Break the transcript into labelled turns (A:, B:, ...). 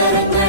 A: Thank you.